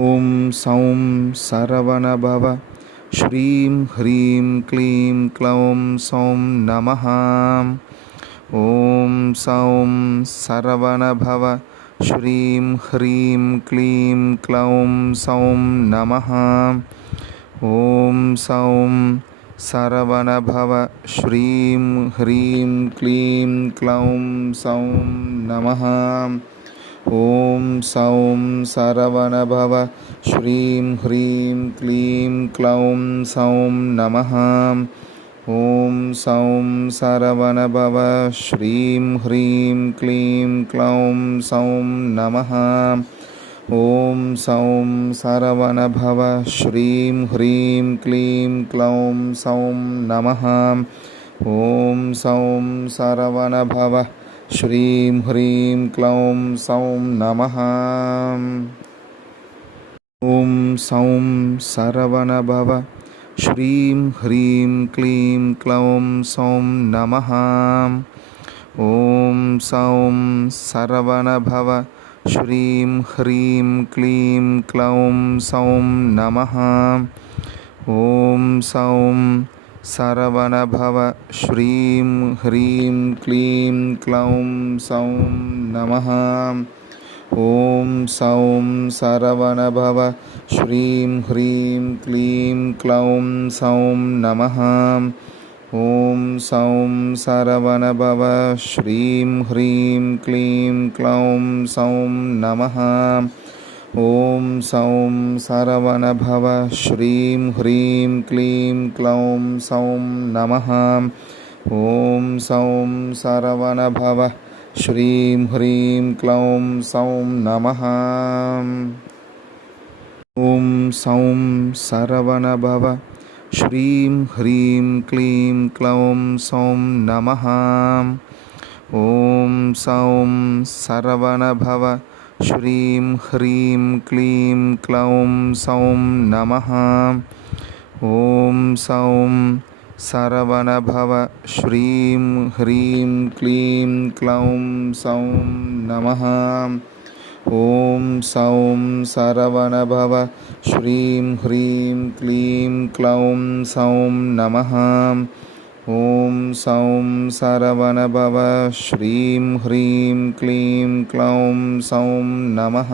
ॐ सौं सरवणभव श्रीं ह्रीं क्लीं क्लौं सौं नमः। ॐ सौं सरवणभव श्रीं ह्रीं क्लीं क्लौं सौं नमः। ॐ सौं सरवणभव श्रीं ह्रीं क्लीं क्लौं सौं नमः। ॐ सौं सरवणभव श्रीं ह्रीं क्लीं क्लौं सौं नमः। ॐ सौं सरवणभव श्रीं ह्रीं क्लीं क्लौं सौं नमः। ॐ सौं सरवणभव श्रीं ह्रीं क्लीं क्लौं सौं नमः। ॐ सौं सरवणभव श्रीं ह्रीं क्लौं सौं नमः। ॐ सौं सरवणभव श्रीं ह्रीं क्लीं क्लौं सौं नमः। ॐ सौं सरवणभव श्रीं ह्रीं क्लीं क्लौं सौं नमः। ॐ सौं सरवणभव श्रीं ह्रीं क्लीं क्लौं सौं नमः। ॐ सौं सरवणभव श्रीं ह्रीं क्लीं क्लौं सौं नमः। ॐ सौं सरवणभव श्रीं ह्रीं क्लीं क्लौं सौं नमः। ॐ सौं सरवणभव श्रीं ह्रीं क्लीं क्लौं सौं नमः। ॐ सौं सरवणभव श्रीं ह्रीं क्लौं सौं नमः। ॐ सौं सरवणभव श्रीं ह्रीं क्लीं क्लौं सौं नमः। ॐ सौं सरवणभव श्रीं ह्रीं क्लीं क्लौं सौं नमः। ॐ सौं सरवणभव श्रीं ह्रीं क्लीं क्लौं सौं नमः। ॐ सौं सरवणभव श्रीं ह्रीं क्लीं क्लौं सौं नमः। ॐ सौं सरवणभव श्रीं ह्रीं क्लीं क्लौं सौं नमः।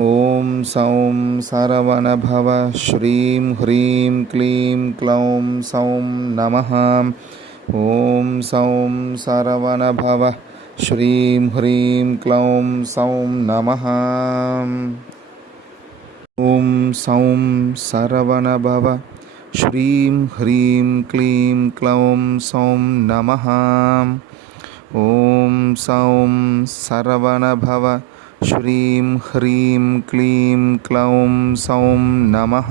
ॐ सौं सरवणभव श्रीं ह्रीं क्लीं क्लौं सौं नमः। ॐ सौं सरवणभव श्रीं ह्रीं क्लौं सौं नमः। ॐ सौं सरवणभव श्रीं ह्रीं क्लीं क्लौं सौं नमः। ॐ सौं सरवणभव श्रीं ह्रीं क्लीं क्लौं सौं नमः।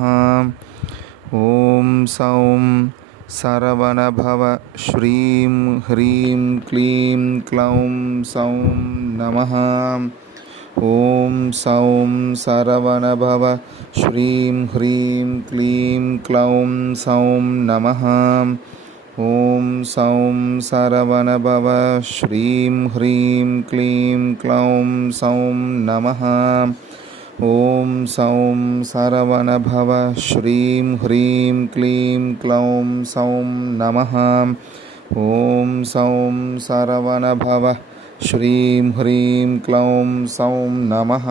ॐ सौं सरवणभव श्रीं ह्रीं क्लीं क्लौं सौं नमः। ॐ सौं सरवणभव श्रीं ह्रीं क्लीं क्लौं सौं नमः। ॐ सौं सरवणभव श्रीं ह्रीं क्लीं क्लौं सौं नमः। ॐ सौं सरवणभव श्रीं ह्रीं क्लीं क्लौं सौं नमः। ॐ सौं सरवणभव श्रीं ह्रीं क्लौं सौं नमः।